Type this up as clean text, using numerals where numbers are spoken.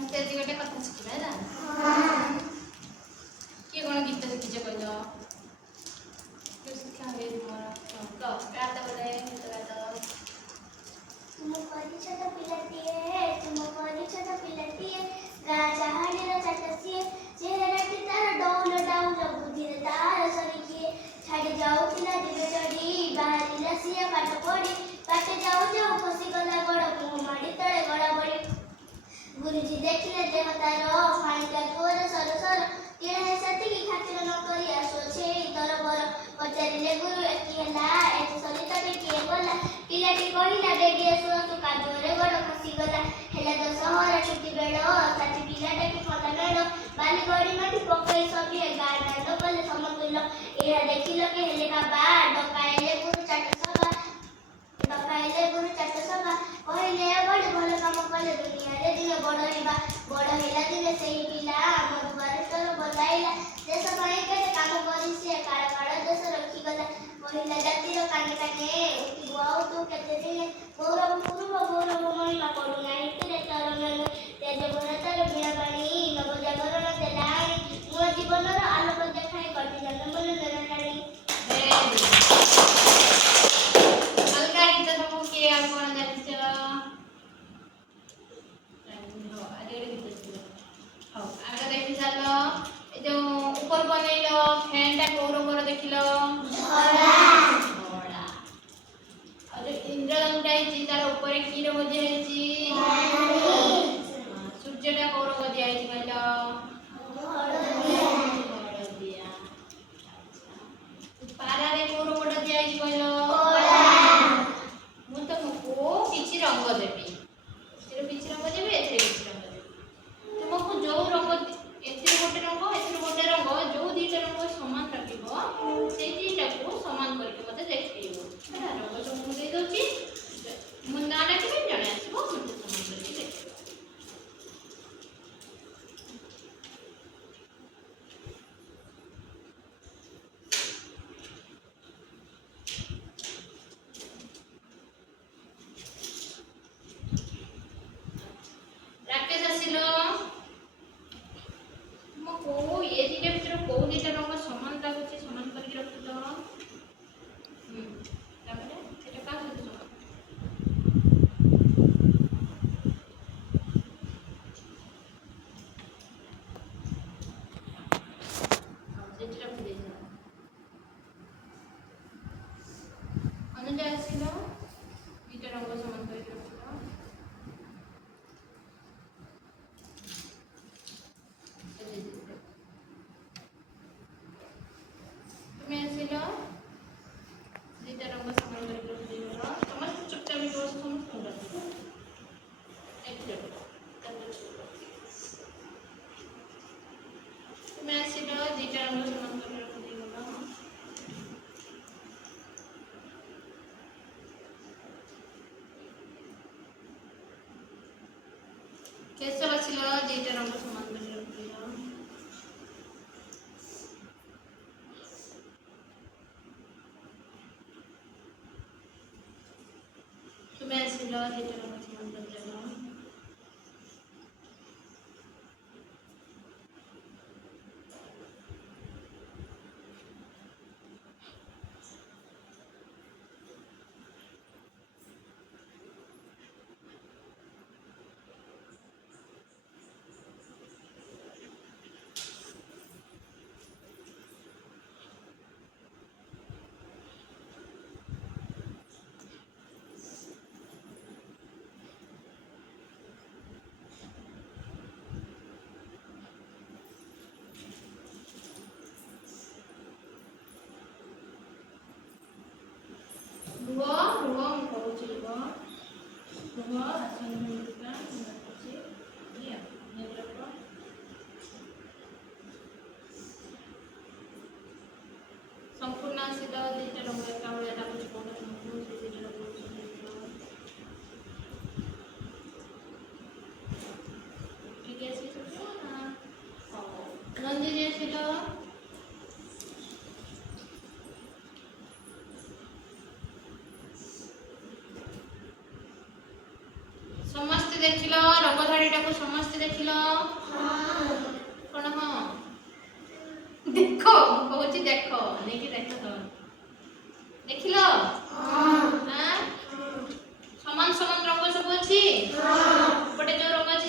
ସମସ୍ତେ ଆଜି ଗୋଟେ କଥା ଶିଖିବା ହେଲା। କିଏ କ'ଣ ଗୀତ ଶିଖିଛ କହିଲ? ଶିକ୍ଷା ହୁଏ ତୁମର ଗାତ ବୋଲେ ଗୀତ ଗାତ। ତୁମ ପରି ଛୋଟ ପିଲାଟିଏ, ତୁମ ପରି ଛୋଟ ପିଲାଟିଏ, ଗାଁ ଚାହାଣୀର ଚାଟ ସିଏ, ଚେହେରାଟି ତାର ଡଉଲ ଡାଉଲ, ବୁଦ୍ଧିରେ ତାର ସରିକିଏ, ଛାଡ଼ି ଯାଉଥିଲା ଦିବେ ଚଢ଼ି, ବାହାରିଲା ସିଏ ପାଠ ପଢ଼ି, ବାଟେ ଯାଉ ଯାଉ ଖସିଗଲା ଗୋଡ଼, ମୁହଁ ମାଡ଼ି ତଳେ ଗଳା ବଳି। ଗୁରୁଜୀ ଦେଖିଲେ ଦେହ ତାର ଫାଣିକା ଜୋର ସର ସର, ତିଳେ ସେତିକି ଖାତିର ନ କରି ଆସୁଅଛି ଏଇ ତରବର। ପଚାରିଲେ ଗୁରୁ ଏଠି ହେଲା, ଏଠି ସରିତାଟି କିଏ ଗଲା? ପିଲାଟି କହିଲା ବେଗି ଆସୁ ଆସୁ କାଦୁଅରେ ଗୋଡ଼ ଖସିଗଲା। ହେଲା ଦଶହରା ଛୁଟି ବେଳ, ସାଥୀ ପିଲାଟାକି କଲା ମେଳ, ବାଲି ଗଡ଼ି ମାଟି ପକାଇ ସଭିଏ, ଗାଁ ଦାଣ୍ଡ କଲେ ସମତୁଲ। ଏହା ଦେଖିଲ କେ ହେଲେ କାବା, ଡକାଇଲେ ଗୁରୁ ଚାଟସଭା, ଡକାଇଲେ ଗୁରୁ ଚାଟସଭା, କହିଲେ ବଡ଼ ଭଲ କାମ କଲେ ଦୁନିଆରେ ଦିନେ ବଡ଼ ହେବା। ବଡ଼ ହେଲା ଦିନେ ସେହି ପିଲା ମଧୁବାରେଶ୍ୱର ବନ୍ଦାଇଲା, ଦେଶ ପାଇଁ କେତେ କାମ କରି ସିଏ କାଳ କାଳ ଦେଶ ରଖିଗଲା। ମହିଳା ଜାତିର କାନେ କାନେ ଉଠିବୁ ଆଉ ତୁ କେତେ ଦିନେ, ଗୌରବ ପୂର୍ବ ଗୌରବ ମହିମା କରୁନାହିଁ ତୀରେ ତରଙ୍ଗ, ତେଜବନତାର ବୀଣା ପାଣି ନବଜାଗରଣ ଦେଲା ଆଣି, ନୂଆ ଜୀବନର ଆଲୋକ ଦେଖାଇ କଟି ଜନ୍ମ ମନ ନେଲା ଟାଣି। ଅଲଗା ଗୀତ ସବୁ କିଏ ଆଉ କ'ଣ ଜାଣିଛ? ହଉ ଆଗ ଦେଖି ଚାଲ। ଏ ଯୋଉ ଉପର ବନେଇଲ ଫ୍ୟାନ୍ ଟା କୋଉ ରଙ୍ଗର ଦେଖିଲ? ଧଳା। ଆଉ ଯୋଉ ଇନ୍ଦ୍ରଧନୁଟା ହେଇଛି ତାର ଉପରେ କି ରଙ୍ଗ ଦିଆହେଇଛି? ସୂର୍ଯ୍ୟଟା କୋଉ ରଙ୍ଗ ଦିଆହେଇଛି କହିଲ? ହଳଦିଆ। ପାରାରେ କୋଉ ରଙ୍ଗଟା ଦିଆହେଇଛି କହିଲ? ମୁଁ ତମକୁ କିଛି ରଙ୍ଗ ଦେବି, ଏଥିରେ କିଛି ରଙ୍ଗ ଦେବି, ଏଥିରେ କିଛି ରଙ୍ଗ ଦେବି। ତୁମକୁ ଯୋଉ ରଙ୍ଗ, ଏଥିରେ ଗୋଟେ ରଙ୍ଗ, ଏଥିରେ ଗୋଟେ ରଙ୍ଗ, ଯୋଉ ଦିଟା ରଙ୍ଗ ସମାନ ଲାଗିବ ସେଇ ଦିଟାକୁ ସମାନ କରିକି ମତେ ଦେଖେଇବ। ହେଲା, ରଙ୍ଗ ସବୁ ମୁଁ ଦେଇ ଦଉଛି, ମୁଁ ନାଁ ଡାକିବି, ଜଣେ ଆସିବ ମତେ ସମାନ କରିକି ଦେଖେଇବ। ରାକେଶ ଆସିଲ। କୋଉ ଏ ଦିଟା ଭିତରେ କୋଉ ଦିଟା ରଙ୍ଗ ସମାନ ଲାଗୁଛି ସମାନ କରିକି ରଖିଲ। ତାପରେ ଏଟା କାହା ସହିତ ସମାନ? ସେଠି ରଖିଦେଇଛ। ଅନୁଜା ଆସିଲ, ଦିଟା ରଙ୍ଗ ସମାନ କରିକି ରଖିଲ। ତୁମେ ଆସିଲ, ଦିଟା ରଙ୍ଗ ସମାନ କରିକି ରଖିଦେଇଗଲ। ସମସ୍ତେ ଚୁପଚାପ ହେଇକି ବସ, ସମସ୍ତଙ୍କୁ ରଖିବ। ତୁମେ ଆସିଲ, ଦିଟା ରଙ୍ଗ ସମାନ କରିକି ରଖିଦେଇଗଲ। କେଶବ ଆସିଲ, ଦିଟା ରଙ୍ଗ ସମାନ କରିକି ରଖିଦେଇଗଲ। ତୁମେ ଆସିଲ, ଦିଟା ରଙ୍ଗ ସମାନ କରିଦେଲ। ରୁହ ରୁହ, ମୁଁ କହୁଛି ରୁହ ରୁହ, ଆସନ ଭୂମିକା ମୁଁ ରଖୁଛି। ସମ୍ପୂର୍ଣ୍ଣ ଆସିଲ, ଦିଟା ରଙ୍ଗ ଏକା ଭଳିଆ ଲାଗୁଛି କୋଉଟା ତୁମକୁ, ସେ ଦିଟା ରଙ୍ଗ ଠିକ ଅଛି ସବୁ ନା? ହଉ ନନ୍ଦିନୀ ଆସିଲ। ସମସ୍ତେ ଦେଖିଲ ରଙ୍ଗ ଧାଡ଼ିଟାକୁ ସମସ୍ତେ ଦେଖିଲ କଣ? ହଁ ଦେଖ, ମୁଁ କହୁଛି ଦେଖ, ନେଇକି ଦେଖ ତମେ ଦେଖିଲ? ସମାନ ସମାନ ରଙ୍ଗ ସବୁ ଅଛି। ଗୋଟେ ଯୋଉ ରଙ୍ଗ ଅଛି